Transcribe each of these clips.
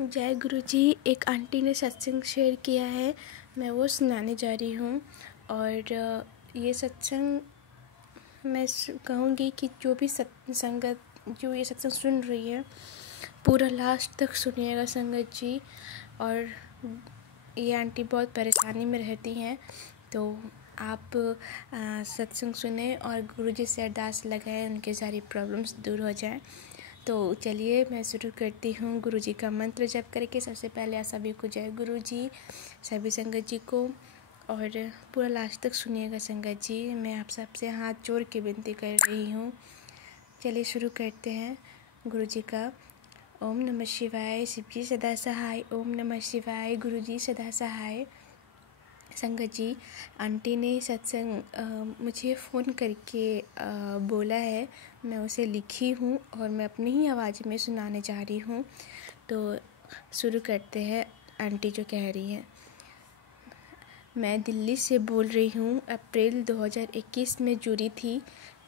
जय गुरु जी। एक आंटी ने सत्संग शेयर किया है, मैं वो सुनाने जा रही हूँ। और ये सत्संग मैं कहूँगी कि जो भी संगत जो ये सत्संग सुन रही है पूरा लास्ट तक सुनिएगा संगत जी। और ये आंटी बहुत परेशानी में रहती हैं, तो आप सत्संग सुने और गुरु जी से अरदास लगाएं, उनकी सारी प्रॉब्लम्स दूर हो जाएं। तो चलिए मैं शुरू करती हूँ गुरु जी का मंत्र जप करके। सबसे पहले आप सभी को जय गुरु जी, सभी संगत जी को, और पूरा लास्ट तक सुनिएगा संगत जी। मैं आप सबसे हाथ जोड़ के विनती कर रही हूँ। चलिए शुरू करते हैं गुरु जी का। ओम नमः शिवाय, शिव जी सदा सहाय। ओम नमः शिवाय, गुरु जी सदा सहाय। संगत जी, आंटी ने सत्संग मुझे फ़ोन करके बोला है, मैं उसे लिखी हूँ और मैं अपनी ही आवाज़ में सुनाने जा रही हूँ। तो शुरू करते हैं आंटी जो कह रही है। मैं दिल्ली से बोल रही हूँ। अप्रैल 2021 में जुड़ी थी,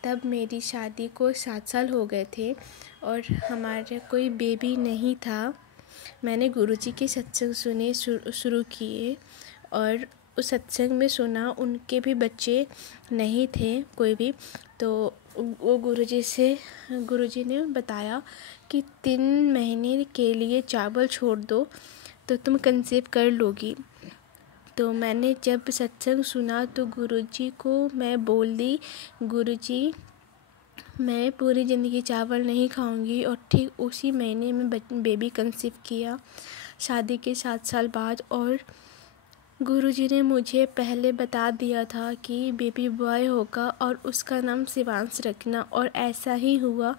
तब मेरी शादी को 7 साल हो गए थे और हमारे कोई बेबी नहीं था। मैंने गुरुजी के सत्संग सुने शुरू किए और उस सत्संग में सुना उनके भी बच्चे नहीं थे कोई भी। तो वो गुरुजी ने बताया कि 3 महीने के लिए चावल छोड़ दो तो तुम कंसीव कर लोगी। तो मैंने जब सत्संग सुना तो गुरुजी को मैं बोल दी, गुरुजी मैं पूरी ज़िंदगी चावल नहीं खाऊंगी। और ठीक उसी महीने में बेबी कंसीव किया शादी के 7 साल बाद। और गुरुजी ने मुझे पहले बता दिया था कि बेबी बॉय होगा और उसका नाम शिवांश रखना, और ऐसा ही हुआ।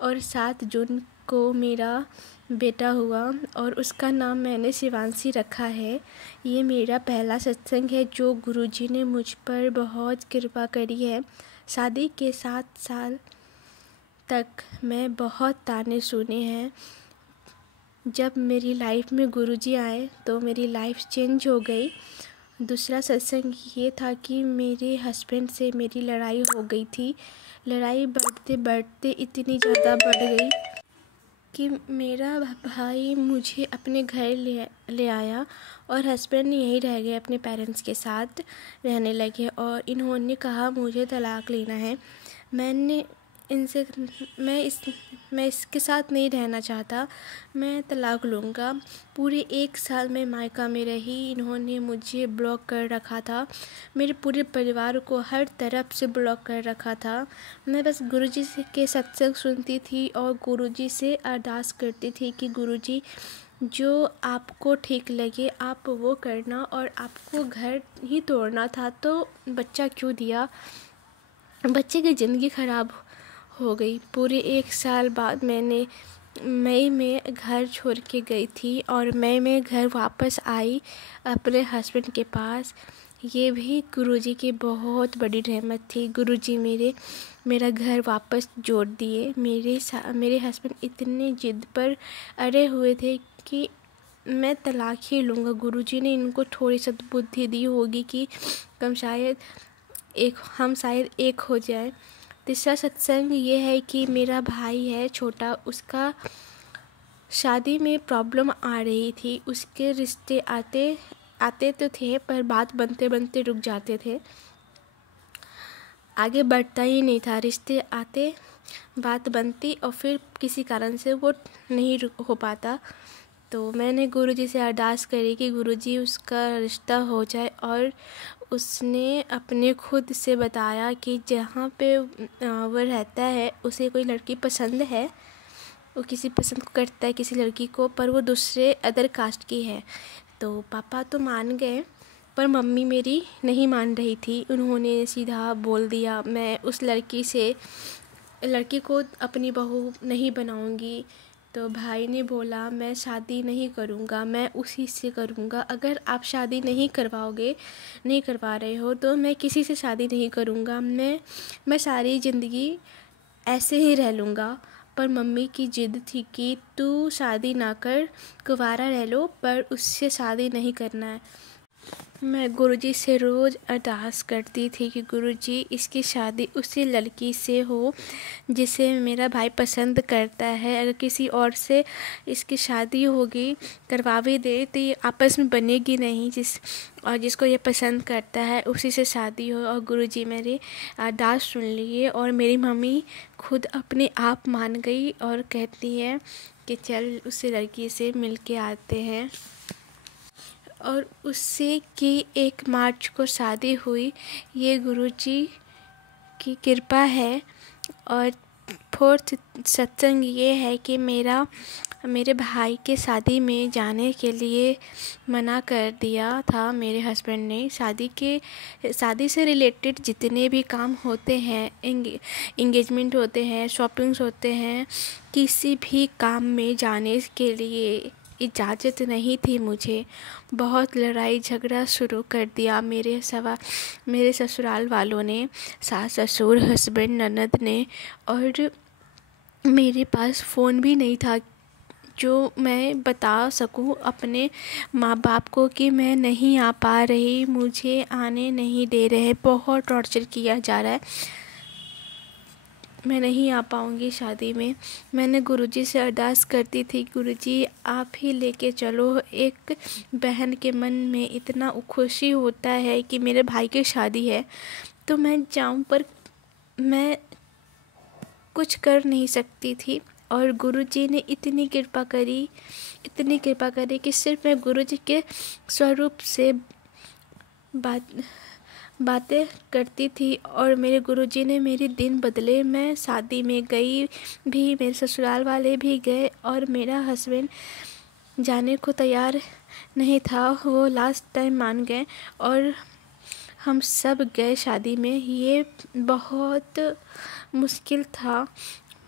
और 7 जून को मेरा बेटा हुआ और उसका नाम मैंने शिवांशी रखा है। ये मेरा पहला सत्संग है जो गुरुजी ने मुझ पर बहुत कृपा करी है। शादी के 7 साल तक मैं बहुत ताने सुने हैं। जब मेरी लाइफ में गुरुजी आए तो मेरी लाइफ चेंज हो गई। दूसरा सत्संग ये था कि मेरे हस्बैंड से मेरी लड़ाई हो गई थी। लड़ाई बढ़ते बढ़ते इतनी ज़्यादा बढ़ गई कि मेरा भाई मुझे अपने घर ले आया और हस्बैंड यहीं रह गए, अपने पेरेंट्स के साथ रहने लगे। और इन्होंने कहा मुझे तलाक लेना है। मैं इसके साथ नहीं रहना चाहता, मैं तलाक लूँगा। पूरे 1 साल मैं मायका में रही। इन्होंने मुझे ब्लॉक कर रखा था, मेरे पूरे परिवार को हर तरफ से ब्लॉक कर रखा था। मैं बस गुरुजी के सत्संग सुनती थी और गुरुजी से अरदास करती थी कि गुरुजी जो आपको ठीक लगे आप वो करना, और आपको घर ही तोड़ना था तो बच्चा क्यों दिया। बच्चे की ज़िंदगी ख़राब हो गई। पूरे 1 साल बाद मैंने मई में घर छोड़ के गई थी और मई में घर वापस आई अपने हस्बैंड के पास। ये भी गुरुजी की बहुत बड़ी रहमत थी। गुरुजी मेरा घर वापस जोड़ दिए। मेरे हस्बैंड इतने ज़िद पर अड़े हुए थे कि मैं तलाक ही लूँगा। गुरुजी ने इनको थोड़ी सद्बुद्धि दी होगी कि हम शायद एक हो जाए। तीसरा सत्संग ये है कि मेरा भाई है छोटा, उसका शादी में प्रॉब्लम आ रही थी। उसके रिश्ते आते तो थे पर बात बनते बनते रुक जाते थे, आगे बढ़ता ही नहीं था। रिश्ते आते, बात बनती और फिर किसी कारण से वो नहीं हो पाता। तो मैंने गुरुजी से अरदास करी कि गुरुजी उसका रिश्ता हो जाए। और उसने अपने खुद से बताया कि जहाँ पे वो रहता है उसे कोई लड़की पसंद है, वो किसी पसंद को करता है किसी लड़की को, पर वो दूसरे अदर कास्ट की है। तो पापा तो मान गए पर मम्मी मेरी नहीं मान रही थी। उन्होंने सीधा बोल दिया मैं उस लड़की को अपनी बहू नहीं बनाऊंगी। तो भाई ने बोला मैं शादी नहीं करूँगा, मैं उसी से करूँगा। अगर आप शादी नहीं करवा रहे हो तो मैं किसी से शादी नहीं करूँगा। मैं सारी ज़िंदगी ऐसे ही रह लूँगा। पर मम्मी की ज़िद थी कि तू शादी ना कर, कुंवारा रह लो, पर उससे शादी नहीं करना है। मैं गुरुजी से रोज़ अरदास करती थी कि गुरुजी इसकी शादी उसी लड़की से हो जिसे मेरा भाई पसंद करता है। अगर किसी और से इसकी शादी होगी, करवा भी दे, तो ये आपस में बनेगी नहीं। जिसको ये पसंद करता है उसी से शादी हो। और गुरुजी मेरी अरदास सुन लिए और मेरी मम्मी खुद अपने आप मान गई और कहती है कि चल उसी लड़की से मिल के आते हैं। और उससे की 1 मार्च को शादी हुई। ये गुरुजी की कृपा है। और 4th सत्संग ये है कि मेरे भाई के शादी में जाने के लिए मना कर दिया था मेरे हस्बैंड ने। शादी से रिलेटेड जितने भी काम होते हैं, इंगेजमेंट होते हैं, शॉपिंग्स होते हैं, किसी भी काम में जाने के लिए इजाज़त नहीं थी मुझे। बहुत लड़ाई झगड़ा शुरू कर दिया मेरे ससुराल वालों ने, सास ससुर, हस्बैंड, ननद ने। और मेरे पास फ़ोन भी नहीं था जो मैं बता सकूं अपने माँ बाप को कि मैं नहीं आ पा रही, मुझे आने नहीं दे रहे, बहुत टॉर्चर किया जा रहा है, मैं नहीं आ पाऊँगी शादी में। मैंने गुरुजी से अरदास करती थी, गुरुजी आप ही लेके चलो। एक बहन के मन में इतना खुशी होता है कि मेरे भाई की शादी है तो मैं जाऊँ, पर मैं कुछ कर नहीं सकती थी। और गुरुजी ने इतनी कृपा करी कि सिर्फ मैं गुरुजी के स्वरूप से बातें करती थी और मेरे गुरुजी ने मेरे दिन बदले। मैं शादी में गई भी, मेरे ससुराल वाले भी गए और मेरा हस्बैंड जाने को तैयार नहीं था, वो लास्ट टाइम मान गए और हम सब गए शादी में। ये बहुत मुश्किल था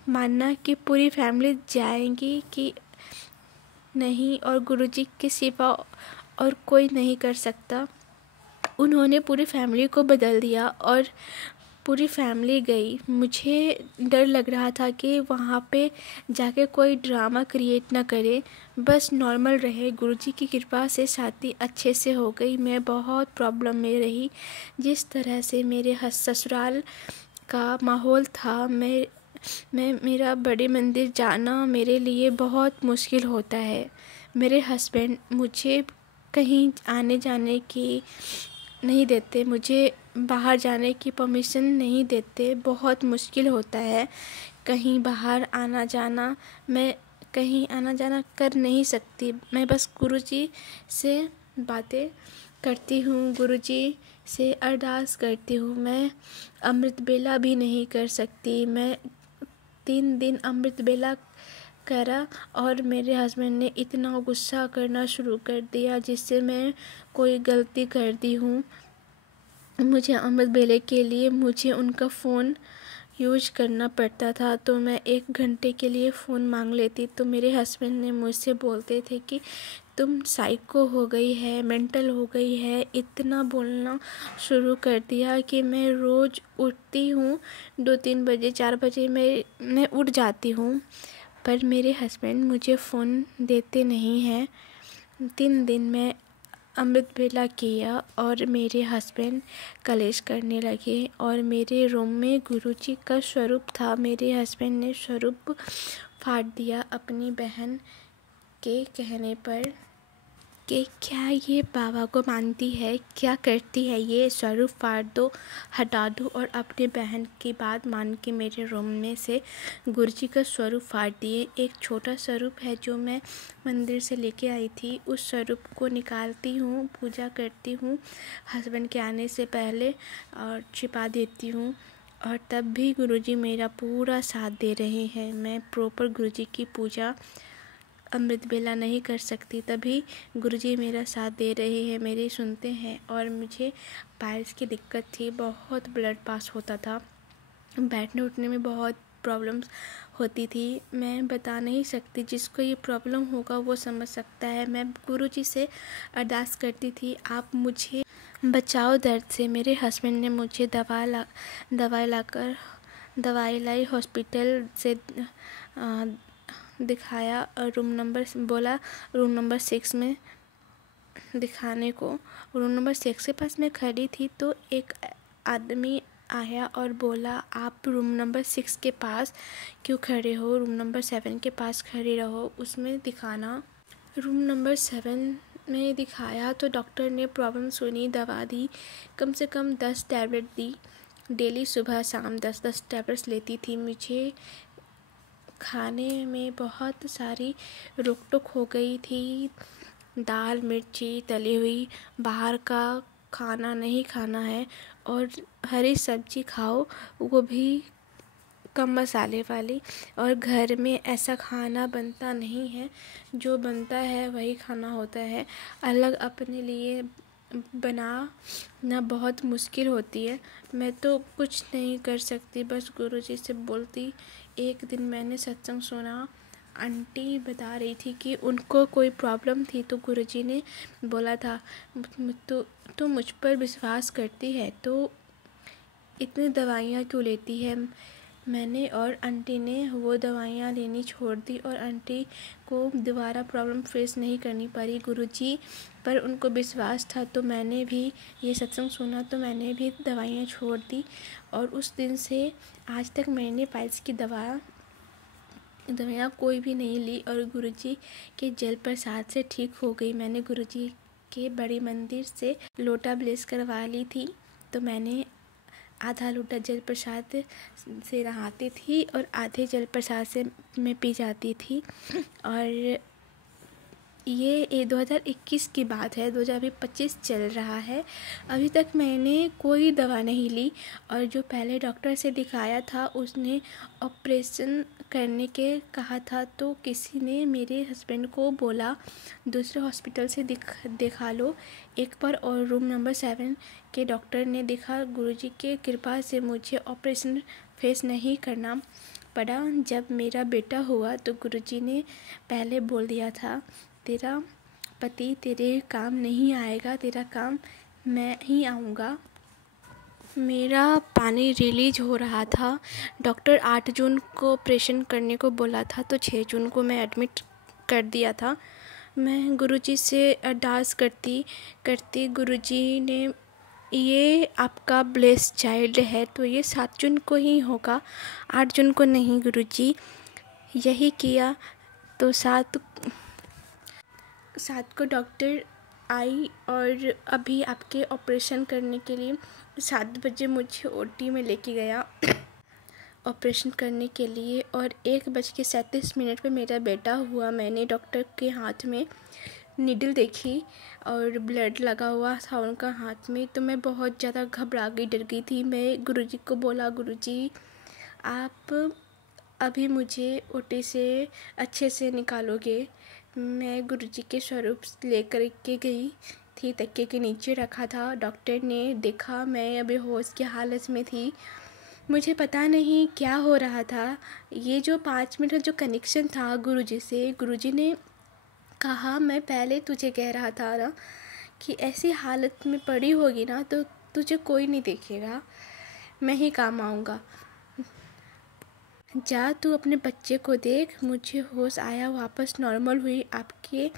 मानना कि पूरी फैमिली जाएंगी कि नहीं, और गुरुजी के सिवा और कोई नहीं कर सकता। उन्होंने पूरी फैमिली को बदल दिया और पूरी फैमिली गई। मुझे डर लग रहा था कि वहाँ पे जाके कोई ड्रामा क्रिएट ना करे, बस नॉर्मल रहे। गुरुजी की कृपा से शादी अच्छे से हो गई। मैं बहुत प्रॉब्लम में रही। जिस तरह से मेरे ससुराल का माहौल था, मेरा बड़े मंदिर जाना मेरे लिए बहुत मुश्किल होता है। मेरे हस्बैंड मुझे कहीं आने जाने की नहीं देते, मुझे बाहर जाने की परमिशन नहीं देते। बहुत मुश्किल होता है कहीं बाहर आना जाना। मैं कहीं आना जाना कर नहीं सकती। मैं बस गुरुजी से बातें करती हूँ, गुरुजी से अरदास करती हूँ। मैं अमृत बेला भी नहीं कर सकती। मैं 3 दिन अमृत बेला करा और मेरे हस्बैंड ने इतना गुस्सा करना शुरू कर दिया जिससे मैं कोई गलती कर दी हूँ। मुझे अमृत बेले के लिए मुझे उनका फ़ोन यूज करना पड़ता था, तो मैं 1 घंटे के लिए फ़ोन मांग लेती तो मेरे हस्बैंड ने मुझसे बोलते थे कि तुम साइको हो गई है, मेंटल हो गई है। इतना बोलना शुरू कर दिया कि मैं रोज़ उठती हूँ 2-3 बजे, 4 बजे मैं उठ जाती हूँ, पर मेरे हस्बैंड मुझे फ़ोन देते नहीं हैं। 3 दिन में अमृत बेला किया और मेरे हस्बैंड कलेश करने लगे और मेरे रूम में गुरुजी का स्वरूप था। मेरे हस्बैंड ने स्वरूप फाड़ दिया अपनी बहन के कहने पर कि क्या ये बाबा को मानती है, क्या करती है ये, स्वरूप फाड़ दो, हटा दो। और अपने बहन की बात मान के मेरे रूम में से गुरुजी का स्वरूप फाड़ दिए। एक छोटा स्वरूप है जो मैं मंदिर से लेके आई थी, उस स्वरूप को निकालती हूँ, पूजा करती हूँ हस्बैंड के आने से पहले और छिपा देती हूँ। और तब भी गुरुजी मेरा पूरा साथ दे रहे हैं। मैं प्रॉपर गुरुजी की पूजा अमृत बेला नहीं कर सकती, तभी गुरुजी मेरा साथ दे रहे हैं, मेरी सुनते हैं। और मुझे पाइल्स की दिक्कत थी, बहुत ब्लड पास होता था, बैठने उठने में बहुत प्रॉब्लम्स होती थी। मैं बता नहीं सकती, जिसको ये प्रॉब्लम होगा वो समझ सकता है। मैं गुरुजी से अरदास करती थी, आप मुझे बचाओ दर्द से। मेरे हस्बैंड ने मुझे दवाई लाई, हॉस्पिटल से दिखाया और रूम नंबर 6 में दिखाने को। रूम नंबर 6 के पास मैं खड़ी थी तो एक आदमी आया और बोला, आप रूम नंबर 6 के पास क्यों खड़े हो, रूम नंबर 7 के पास खड़े रहो, उसमें दिखाना। रूम नंबर 7 में दिखाया तो डॉक्टर ने प्रॉब्लम सुनी, दवा दी, कम से कम 10 टैबलेट दी। डेली सुबह शाम 10-10 टैबलेट्स लेती थी। मुझे खाने में बहुत सारी रोक टोक हो गई थी। दाल मिर्ची तली हुई बाहर का खाना नहीं खाना है, और हरी सब्जी खाओ, वो भी कम मसाले वाली। और घर में ऐसा खाना बनता नहीं है, जो बनता है वही खाना होता है। अलग अपने लिए बनाना बहुत मुश्किल होती है। मैं तो कुछ नहीं कर सकती, बस गुरुजी से बोलती। एक दिन मैंने सत्संग सुना, आंटी बता रही थी कि उनको कोई प्रॉब्लम थी तो गुरुजी ने बोला था, तो मुझ पर विश्वास करती है तो इतनी दवाइयाँ क्यों लेती है। मैंने और आंटी ने वो दवाइयाँ लेनी छोड़ दी और आंटी को दोबारा प्रॉब्लम फेस नहीं करनी पड़ी। गुरुजी पर उनको विश्वास था तो मैंने भी ये सत्संग सुना तो मैंने भी दवाइयाँ छोड़ दी। और उस दिन से आज तक मैंने पाइल्स की दवाइयाँ कोई भी नहीं ली और गुरुजी के जल प्रसाद से ठीक हो गई। मैंने गुरुजी के बड़े मंदिर से लोटा ब्लेस करवा ली थी, तो मैंने आधा लोटा जल प्रसाद से नहाती थी और आधे जल प्रसाद से मैं पी जाती थी। और ये 2021 की बात है, 2025 चल रहा है, अभी तक मैंने कोई दवा नहीं ली। और जो पहले डॉक्टर से दिखाया था उसने ऑपरेशन करने के कहा था, तो किसी ने मेरे हस्बैंड को बोला दूसरे हॉस्पिटल से दिखा लो एक बार। और रूम नंबर 7 के डॉक्टर ने देखा। गुरुजी के कृपा से मुझे ऑपरेशन फेस नहीं करना पड़ा। जब मेरा बेटा हुआ तो गुरुजी ने पहले बोल दिया था, तेरा पति तेरे काम नहीं आएगा, तेरा काम मैं ही आऊँगा। मेरा पानी रिलीज हो रहा था। डॉक्टर 8 जून को ऑपरेशन करने को बोला था, तो 6 जून को मैं एडमिट कर दिया था। मैं गुरुजी से अरदास करती गुरुजी ने, ये आपका ब्लेस्ड चाइल्ड है तो ये 7 जून को ही होगा, 8 जून को नहीं गुरुजी। यही किया तो 7 को डॉक्टर आई और अभी आपके ऑपरेशन करने के लिए 7 बजे मुझे ओटी में लेके गया ऑपरेशन करने के लिए। और 1:37 पे मेरा बेटा हुआ। मैंने डॉक्टर के हाथ में नीडल देखी और ब्लड लगा हुआ था उनका हाथ में, तो मैं बहुत ज़्यादा घबरा गई, डर गई थी। मैं गुरुजी को बोला, गुरुजी आप अभी मुझे ओटी से अच्छे से निकालोगे। मैं गुरुजी के स्वरूप लेकर के गई थी, तकिए के नीचे रखा था। डॉक्टर ने देखा मैं अभी होश की हालत में थी। मुझे पता नहीं क्या हो रहा था। ये जो 5 मिनट का जो कनेक्शन था गुरुजी से, गुरुजी ने कहा, मैं पहले तुझे कह रहा था ना कि ऐसी हालत में पड़ी होगी ना तो तुझे कोई नहीं देखेगा, मैं ही काम आऊँगा। जा तू अपने बच्चे को देख। मुझे होश आया, वापस नॉर्मल हुई, आपके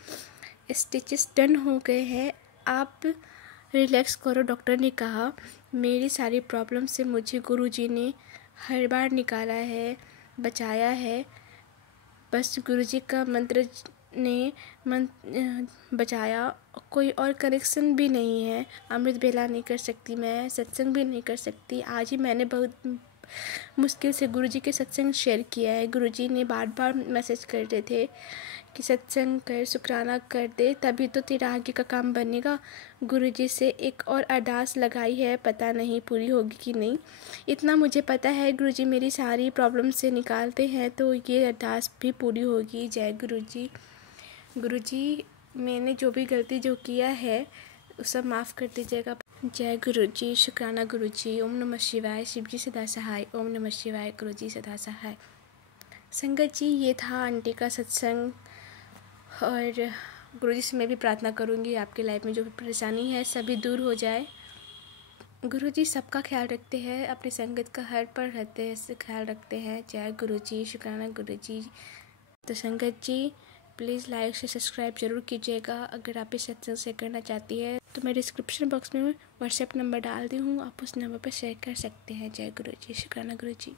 स्टिचेस डन हो गए हैं, आप रिलैक्स करो। डॉक्टर ने कहा। मेरी सारी प्रॉब्लम से मुझे गुरुजी ने हर बार निकाला है, बचाया है। बस गुरुजी का मंत्र ने बचाया, कोई और कनेक्शन भी नहीं है। अमृत बेला नहीं कर सकती मैं, सत्संग भी नहीं कर सकती। आज ही मैंने बहुत मुश्किल से गुरुजी के सत्संग शेयर किया है। गुरुजी ने बार बार मैसेज कर रहे थे कि सत्संग कर, शुक्राना कर दे, तभी तो तेरा आगे का काम बनेगा। गुरुजी से एक और अरदास लगाई है, पता नहीं पूरी होगी कि नहीं। इतना मुझे पता है गुरुजी मेरी सारी प्रॉब्लम से निकालते हैं, तो ये अरदास भी पूरी होगी। जय गुरुजी। गुरुजी मैंने जो भी गलती जो किया है वो सब माफ़ कर दीजिएगा। जय गुरुजी। शुक्राना गुरुजी। ओम नमः शिवाय। शिवजी सदा सहाय। ओम नमः शिवाय। गुरुजी सदा सहाय। संगत जी, ये था आंटी का सत्संग। और गुरुजी से मैं भी प्रार्थना करूँगी आपकी लाइफ में जो भी परेशानी है सभी दूर हो जाए। गुरुजी सबका ख्याल रखते हैं, अपनी संगत का हर पर रहते हैं, ख्याल रखते हैं। जय गुरुजी। शुक्राना गुरुजी। तो संगत जी, प्लीज़ लाइक से सब्सक्राइब ज़रूर कीजिएगा। अगर आप इस सत्संग शेयर करना चाहती है तो मैं डिस्क्रिप्शन बॉक्स में व्हाट्सएप नंबर डाल दी हूँ, आप उस नंबर पर शेयर कर सकते हैं। जय गुरु जी, शुक्राना गुरु जी।